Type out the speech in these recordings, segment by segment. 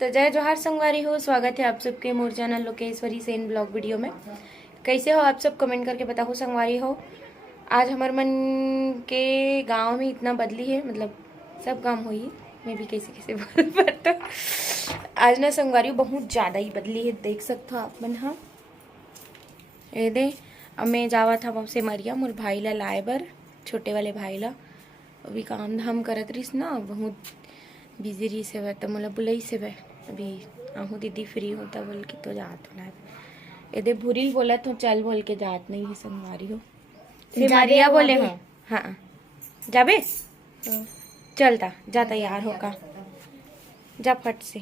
तो जय जोहार संगवारी हो, स्वागत है आप सबके मोर channel Lokeshwari Sen blog video में। कैसे हो आप सब, कमेंट करके बताओ संगवारी हो। आज हमारे मन के गांव में इतना बदली है, मतलब सब काम हुई मैं भी कैसे कैसे बोल पाता। आज ना संगवारी बहुत ज़्यादा ही बदली है, देख सकते हो आप मन। हाँ ये दे, अब मैं जावा था वहाँ से मरिया मोर भाई ला लाए बर, छोटे वाले भाई ला। अभी काम धाम करत रहीस ना, बहुत बिजी रही से वह, तो मोला बुलाई से वह अभी आहू दीदी फ्री होता बोल के तो जात हो। यदि भूरिल बोला तो चल बोल के जात नहीं है संगवारी हो। सिमरिया बोले हो हाँ जाबे चलता जा, तैयार होगा जा फट से।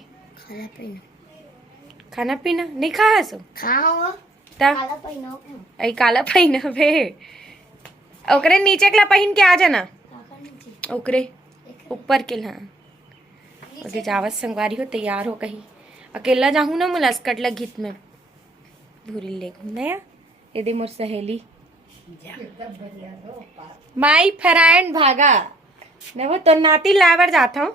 खाना पीना नहीं खा सो काला पहिना बे, ओकरे नीचे कला पहिन के आ जाना, ओकरे ऊपर के। हाँ ओके जावत संगवारी हो, तैयार हो कहीं अकेला जाहूँ ना मोला स्कट लग घित में भूरी ले नया। यदि मोर सहेली माई फ्रेंड भागा न वो तो नाती लावर जाता हूँ।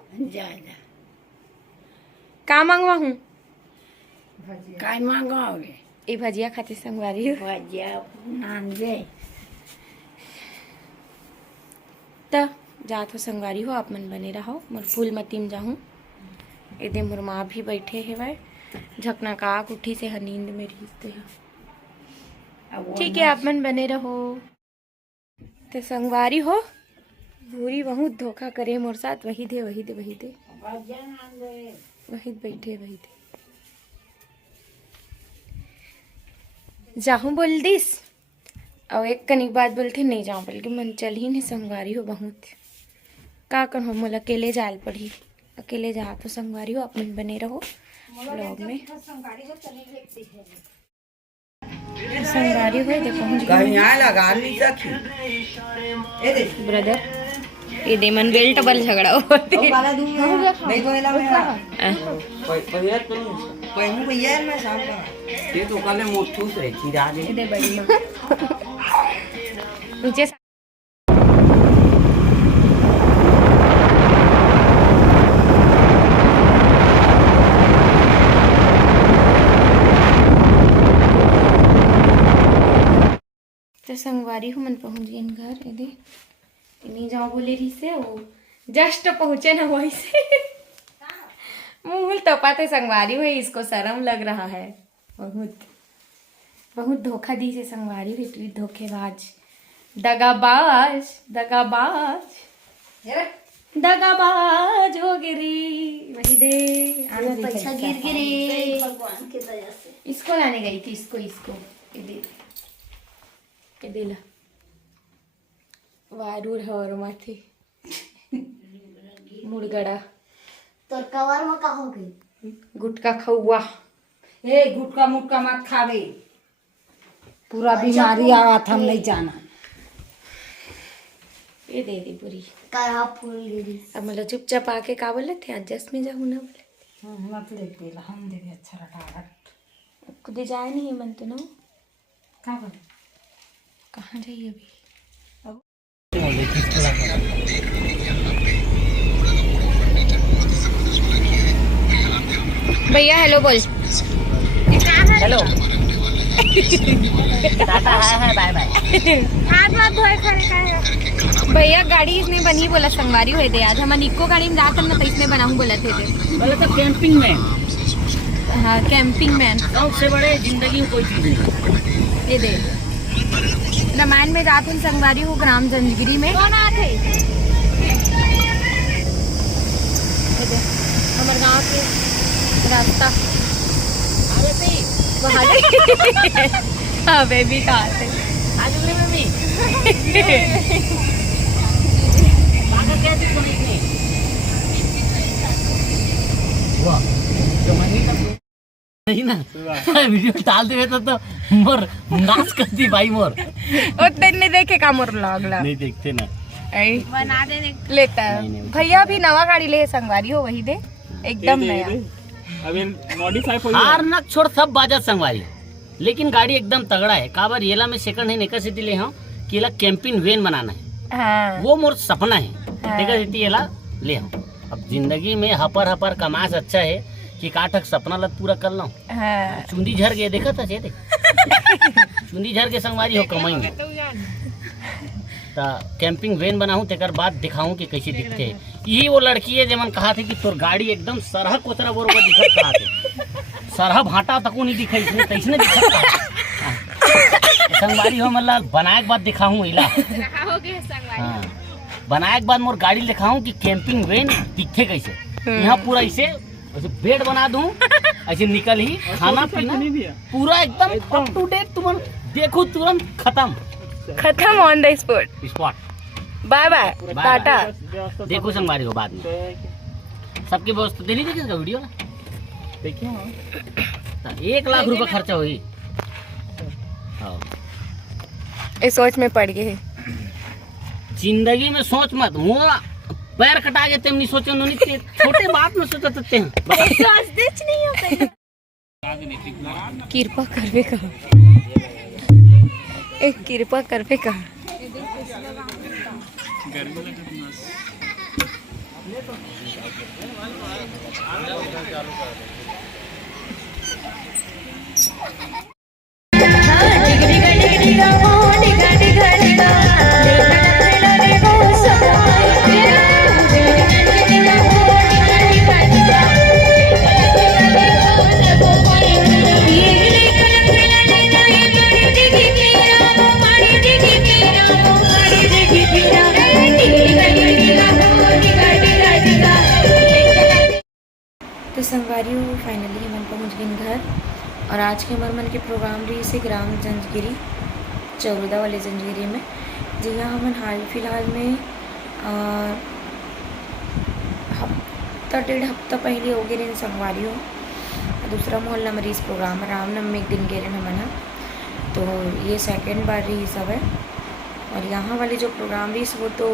का मंगवा हूँ काय मांगोगे? ये भजिया खाती संगवारी हो, भजिया नान दे तो जात हो संगवारी हो। आप मन बने रहो, मोर फूल मतीम जाहूँ। यदि मोर माँ भी बैठे है भाई झकना काक उठी से नींद में रहीते हैं। ठीक है आप मन बने रहो। तो संगवारी हो भूरी बहुत धोखा करे मोर साथ, वही दे वही दे वही दे वही बैठे वही दे जाहूँ बोल दिस और एक कनिक बात बोलते नहीं जाऊँ बोल के मन चल ही नहीं संगवारी हो। बहुत का कर हो मोला अकेले जाल पड़ी, अकेले जा तो संगवारी हो। अपन बने रहो ब्लॉग में। संगवारी हो देखो कहीं आ लगा नहीं सकी ब्रदर, ये देमन बेल्ट बल झगड़ा होते नहीं तो एला पहिनु भैया मैं शाम का ये तो काले मोठू से चिरा दे दे बड़ी नीचे तो संगवारी हूँ मन पहुँच गए घर। यदि नहीं जाओ बोले रही से वो जस्ट पहुँचे ना वही से मुँह तपाते संगवारी हुई, इसको शर्म लग रहा है। बहुत बहुत धोखा दी से संगवारी हुई, तू धोखेबाज दगाबाज दगाबाज दगाबाज हो गिरी वही दे आना पैसा गिर गिरे भगवान के दया से। इसको लाने गई थी, इसको ये दिला वारूर हवर माथे मुड़गड़ा तोर कवर में का हो गई गुटका खौआ। ए गुटका मुटका मत खावे, पूरा बीमारी आवत हम नहीं जाना। ये दे दी पूरी का फूल गिरी। अब मतलब चुपचाप आके का बोले थे एडजस्ट में जाऊँ ना बोले मत ले पेला हम दे अच्छा रखा खुद जाए नहीं मन तो ना का बोले कहाँ जाइए अभी। भैया हेलो बोल, हेलो टाटा है बाय बाय। हाथ धोए खड़े का भैया गाड़ी इसने बनी बोला संगवारी हुए दे। आज हम इको गाड़ी में जाकर ना पैसे बनाऊं बोला थे बोले तो कैंपिंग में। हाँ कैंपिंग में सबसे बड़े जिंदगी में कोई चीज नहीं। ये दे रामायण में जाते हैं संगवारी हो, ग्राम जंजगिरी में कौन आते हमारे गाँव के रास्ता हाँ बेबी कहाँ से आज में भी नहीं ना वीडियो डाल दे तो मोर नाच करती भाई मोर उतने नहीं देखे का मोर ब्लॉग ला नहीं देखते ना बना देने लेता है भैया। भी नवा गाड़ी ले संगवारी हो वही दे एकदम नया अभी मॉडिफाई हार न छोड़ सब बाजा संगवारी, लेकिन गाड़ी एकदम तगड़ा है। काबर येला में सेकंड हैंड एक सिटी ले हम केला कैंपिंग वैन बनाना है। हाँ। वो मोर सपना है। हाँ। देखा सिटी येला ले हम। अब जिंदगी में हपर हपर कमास अच्छा है कि काठक सपना लग पूरा कर लो। हाँ चुंदी झर गए देखा था देख चुंदी झर के संगवारी हो कमाई तो कैंपिंग वैन बनाऊं तेकर बाद दिखाऊं कि कैसे दिखते है। यही वो लड़की है जमन कहा थे कि तोर गाड़ी एकदम सरह कोतरा बरोबर दिखत कहा थे सरह भाटा तको नहीं दिखाई इसने कैसने दिखत संगवारी हो मतलब बनाए के बाद दिखाऊं इला हाँ बनाए के बाद मोर गाड़ी दिखाऊं कि कैंपिंग वैन दिखे कैसे। यहाँ पूरा ऐसे बेड बना दूं ऐसे निकल ही खाना पीना पूरा एकदम अप टू डेट तुम देखो तुरंत खत्म on the spot. Bye bye tata. देखो संगवारी हो बाद में सबकी व्यवस्था दे लीजिए इसका वीडियो देखिए हाँ 1 लाख रुपए खर्चा हुई। हाँ इस सोच में पड़ गए जिंदगी में सोच मत मुँह पैर कटा गए तेमनी सोचो नहीं छोटे बात में सोचा सकते हैं कृपा करवे का एक कृपा करवे का तो संगवारी फाइनली हम पहुंच गए घर और आज के हमारे मन के प्रोग्राम रही से ग्राम जंजगिरी चौरदा वाले जंजगिरी में जी हाँ हम हाल फिलहाल में हफ्ता 1.5 हफ्ता पहले हो गए रहे संगवारी हो दूसरा मोहल्ला में इस प्रोग्राम रामनवमी एक दिन गए रहे हमन तो ये सेकंड बार रही सब है। और यहाँ वाले जो प्रोग्राम रही वो तो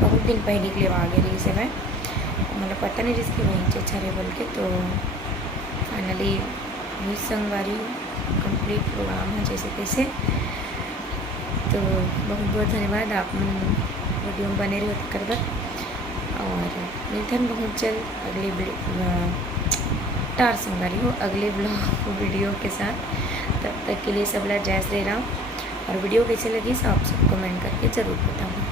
बहुत दिन पहले के लिए आ गए रही सब है मतलब पता नहीं जिसकी वहीं से अच्छा रहे बोल के। तो फाइनली वही संगवारी कंप्लीट प्रोग्राम है जैसे तैसे। तो बहुत बहुत धन्यवाद आप वीडियो में बने रहे कर और मिलते हैं बहुत जल्द अगले टार संगवारी हो अगले ब्लॉग वीडियो के साथ। तब तक के लिए सब लोग जय श्री राम और वीडियो कैसे लगी सब कमेंट करके ज़रूर बताऊँ।